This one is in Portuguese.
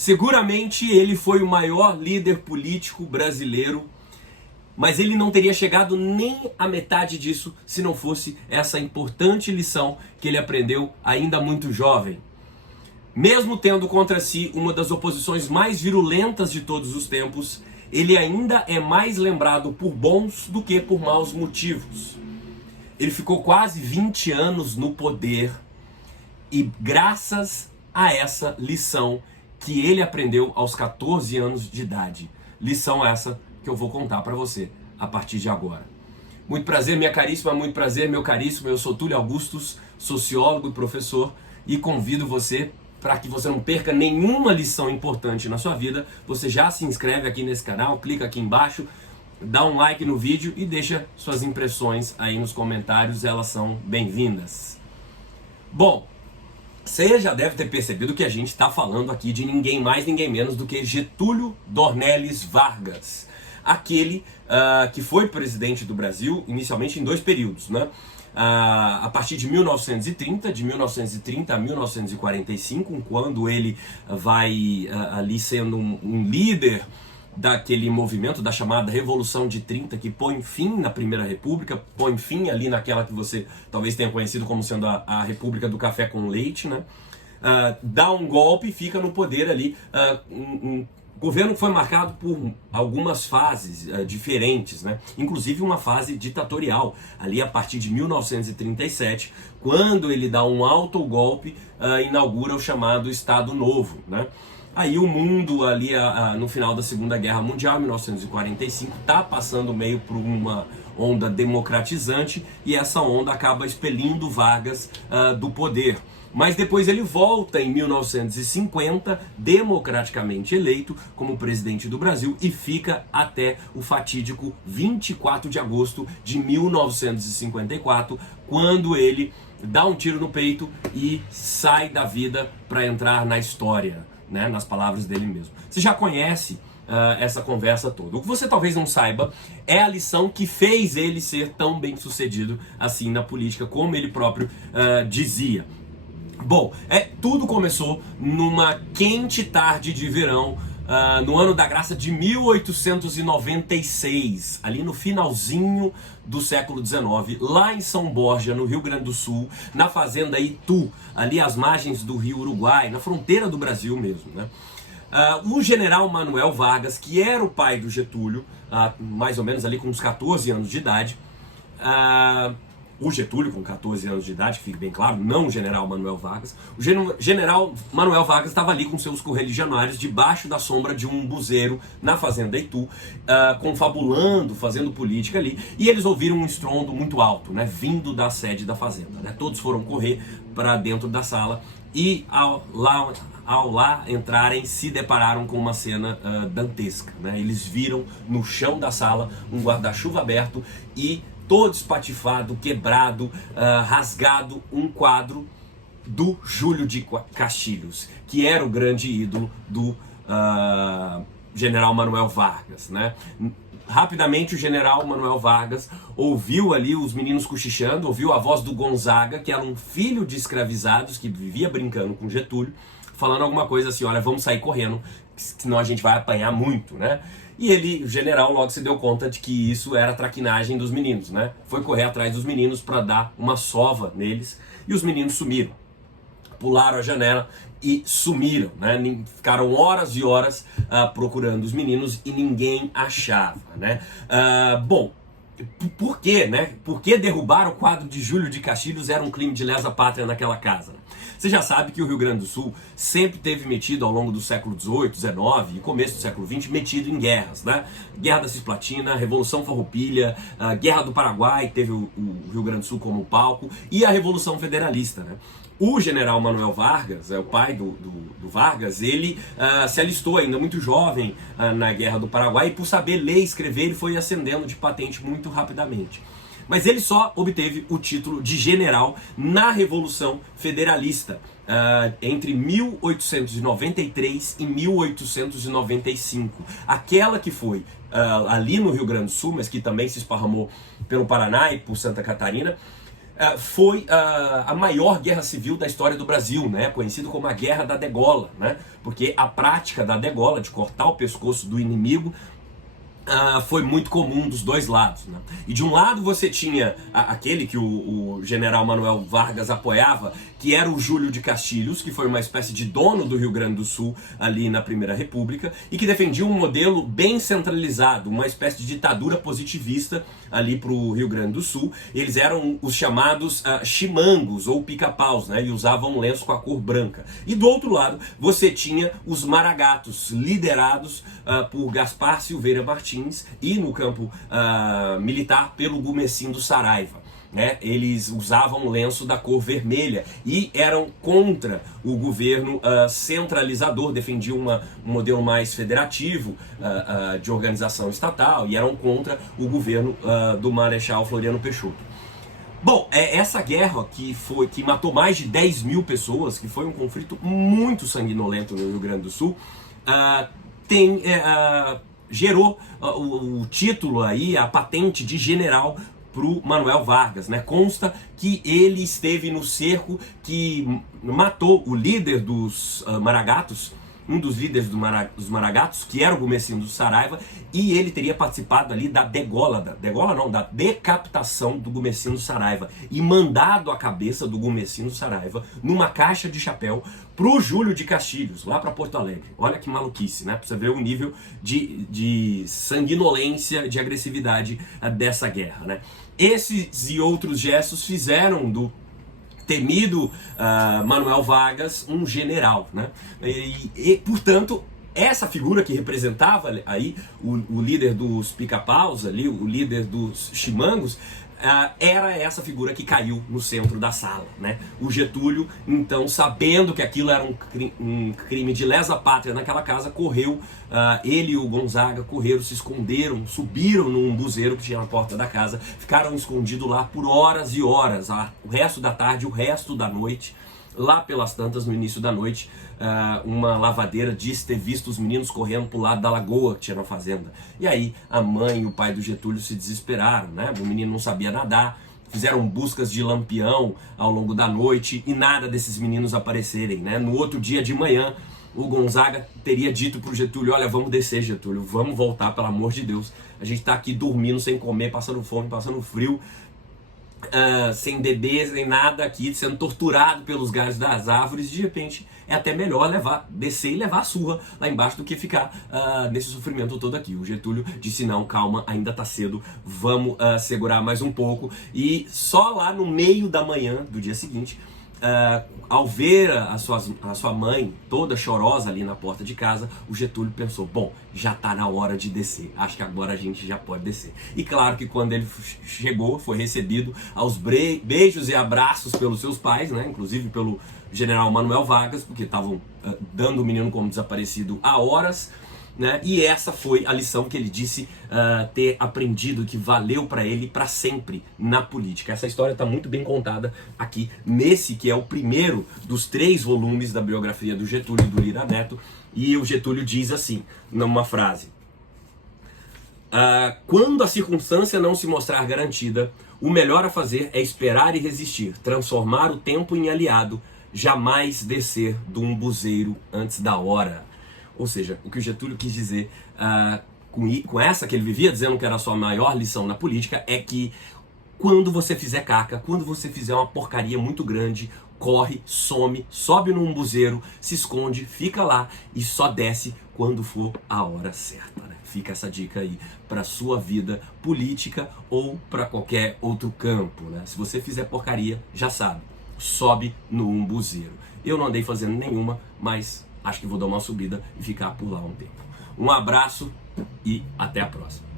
Seguramente ele foi o maior líder político brasileiro, mas ele não teria chegado nem à metade disso se não fosse essa importante lição que ele aprendeu ainda muito jovem. Mesmo tendo contra si uma das oposições mais virulentas de todos os tempos, ele ainda é mais lembrado por bons do que por maus motivos. Ele ficou quase 20 anos no poder e graças a essa lição que ele aprendeu aos 14 anos de idade. Lição essa que eu vou contar para você a partir de agora. Muito prazer, minha caríssima, muito prazer, meu caríssimo. Eu sou Túlio Augustus, sociólogo e professor, e convido você para que você não perca nenhuma lição importante na sua vida. Você já se inscreve aqui nesse canal, clica aqui embaixo, dá um like no vídeo e deixa suas impressões aí nos comentários, elas são bem-vindas. Bom, você já deve ter percebido que a gente está falando aqui de ninguém mais, ninguém menos do que Getúlio Dornelles Vargas. Aquele que foi presidente do Brasil inicialmente em dois períodos, né? A partir de 1930 a 1945, quando ele vai ali sendo um líder daquele movimento da chamada Revolução de 30, que põe fim na Primeira República, põe fim ali naquela que você talvez tenha conhecido como sendo a República do Café com Leite, né? Dá um golpe e fica no poder ali. O governo foi marcado por algumas fases diferentes, né? Inclusive uma fase ditatorial, ali a partir de 1937, quando ele dá um autogolpe, inaugura o chamado Estado Novo, né? Aí o mundo ali no final da Segunda Guerra Mundial, 1945, está passando meio por uma onda democratizante e essa onda acaba expelindo Vargas do poder. Mas depois ele volta em 1950, democraticamente eleito como presidente do Brasil e fica até o fatídico 24 de agosto de 1954, quando ele dá um tiro no peito e sai da vida para entrar na história, né, nas palavras dele mesmo. Você já conhece essa conversa toda. O que você talvez não saiba é a lição que fez ele ser tão bem sucedido assim na política, como ele próprio dizia. Bom, tudo começou numa quente tarde de verão, no ano da graça de 1896, ali no finalzinho do século XIX, lá em São Borja, no Rio Grande do Sul, na fazenda Itu, ali às margens do Rio Uruguai, na fronteira do Brasil mesmo, né? O general Manuel Vargas, que era o pai do Getúlio, mais ou menos ali com uns 14 anos de idade, o Getúlio com 14 anos de idade, que fique bem claro, não o general Manuel Vargas. O general Manuel Vargas estava ali com seus correligionários debaixo da sombra de um buzeiro na fazenda Itu, confabulando, fazendo política ali, e eles ouviram um estrondo muito alto, né, vindo da sede da fazenda, né? Todos foram correr para dentro da sala e ao lá entrarem se depararam com uma cena dantesca, né? Eles viram no chão da sala um guarda-chuva aberto e todo espatifado, quebrado, rasgado, um quadro do Júlio de Castilhos, que era o grande ídolo do general Manuel Vargas, né? Rapidamente o general Manuel Vargas ouviu ali os meninos cochichando, ouviu a voz do Gonzaga, que era um filho de escravizados que vivia brincando com Getúlio, falando alguma coisa assim: olha, vamos sair correndo, senão a gente vai apanhar muito, né? E ele, o general, logo se deu conta de que isso era traquinagem dos meninos, né? Foi correr atrás dos meninos para dar uma sova neles e os meninos sumiram. Pularam a janela e sumiram, né? Ficaram horas e horas procurando os meninos e ninguém achava, né? Bom, por quê, né? Por que derrubar o quadro de Júlio de Castilhos era um crime de lesa pátria naquela casa, né? Você já sabe que o Rio Grande do Sul sempre teve metido ao longo do século XVIII, XIX e começo do século XX, metido em guerras, né? Guerra da Cisplatina, Revolução Farroupilha, a Guerra do Paraguai, teve o Rio Grande do Sul como palco, e a Revolução Federalista, né? O general Manuel Vargas, o pai do Vargas, ele se alistou ainda muito jovem na Guerra do Paraguai e por saber ler e escrever ele foi ascendendo de patente muito rapidamente. Mas ele só obteve o título de general na Revolução Federalista, entre 1893 e 1895. Aquela que foi ali no Rio Grande do Sul, mas que também se esparramou pelo Paraná e por Santa Catarina, foi a maior guerra civil da história do Brasil, né? Conhecido como a Guerra da Degola, né? Porque a prática da degola, de cortar o pescoço do inimigo, foi muito comum dos dois lados, né? E de um lado você tinha aquele que o general Manuel Vargas apoiava, que era o Júlio de Castilhos, que foi uma espécie de dono do Rio Grande do Sul ali na Primeira República, e que defendia um modelo bem centralizado, uma espécie de ditadura positivista ali para o Rio Grande do Sul. Eles eram os chamados chimangos ou pica-paus, né? E usavam um lenço com a cor branca. E do outro lado você tinha os maragatos, liderados por Gaspar Silveira Martins e no campo militar pelo Gumecindo Saraiva. Eles usavam um lenço da cor vermelha e eram contra o governo centralizador, defendiam um modelo mais federativo de organização estatal, e eram contra o governo do Marechal Floriano Peixoto. Bom, essa guerra que matou mais de 10 mil pessoas, que foi um conflito muito sanguinolento no Rio Grande do Sul, gerou o título aí, a patente de general para o Manuel Vargas, né? Consta que ele esteve no cerco que matou o líder dos maragatos, um dos líderes dos maragatos, que era o Gumecindo Saraiva, e ele teria participado ali da da decapitação do Gumecindo Saraiva, e mandado a cabeça do Gumecindo Saraiva numa caixa de chapéu pro Júlio de Castilhos, lá para Porto Alegre. Olha que maluquice, né? Pra você ver o nível de sanguinolência, de agressividade dessa guerra, né? Esses e outros gestos fizeram do temido Manuel Vargas um general, né? Portanto, essa figura que representava aí o líder dos pica-paus ali, o líder dos chimangos, era essa figura que caiu no centro da sala, né? O Getúlio, então, sabendo que aquilo era um crime de lesa pátria naquela casa, correu, ele e o Gonzaga correram, se esconderam, subiram num buzeiro que tinha na porta da casa, ficaram escondidos lá por horas e horas, o resto da tarde, o resto da noite. Lá pelas tantas, no início da noite, uma lavadeira disse ter visto os meninos correndo pro lado da lagoa que tinha na fazenda. E aí a mãe e o pai do Getúlio se desesperaram, né? O menino não sabia nadar, fizeram buscas de lampião ao longo da noite e nada desses meninos aparecerem, né? No outro dia de manhã, o Gonzaga teria dito pro Getúlio: olha, vamos descer, Getúlio, vamos voltar, pelo amor de Deus. A gente tá aqui dormindo sem comer, passando fome, passando frio, sem bebês nem nada aqui, sendo torturado pelos galhos das árvores. De repente é até melhor descer e levar a surra lá embaixo do que ficar nesse sofrimento todo aqui. O Getúlio disse: não, calma, ainda tá cedo, vamos segurar mais um pouco. E só lá no meio da manhã do dia seguinte, ao ver a sua mãe toda chorosa ali na porta de casa, o Getúlio pensou: bom, já tá na hora de descer, acho que agora a gente já pode descer. E claro que quando ele chegou, foi recebido aos beijos e abraços pelos seus pais, né, inclusive pelo general Manuel Vargas, porque estavam dando o menino como desaparecido há horas, né? E essa foi a lição que ele disse ter aprendido, que valeu para ele para sempre na política. Essa história está muito bem contada aqui nesse que é o primeiro dos 3 volumes da biografia do Getúlio e do Lira Neto. E o Getúlio diz assim, numa frase: quando a circunstância não se mostrar garantida, o melhor a fazer é esperar e resistir, transformar o tempo em aliado, jamais descer de um buzeiro antes da hora. Ou seja, o que o Getúlio quis dizer com essa que ele vivia dizendo que era a sua maior lição na política é que quando você fizer caca, quando você fizer uma porcaria muito grande, corre, some, sobe num buzeiro, se esconde, fica lá e só desce quando for a hora certa, né? Fica essa dica aí para sua vida política ou para qualquer outro campo, né? Se você fizer porcaria, já sabe, sobe num buzeiro. Eu não andei fazendo nenhuma, mas acho que vou dar uma subida e ficar por lá um tempo. Um abraço e até a próxima.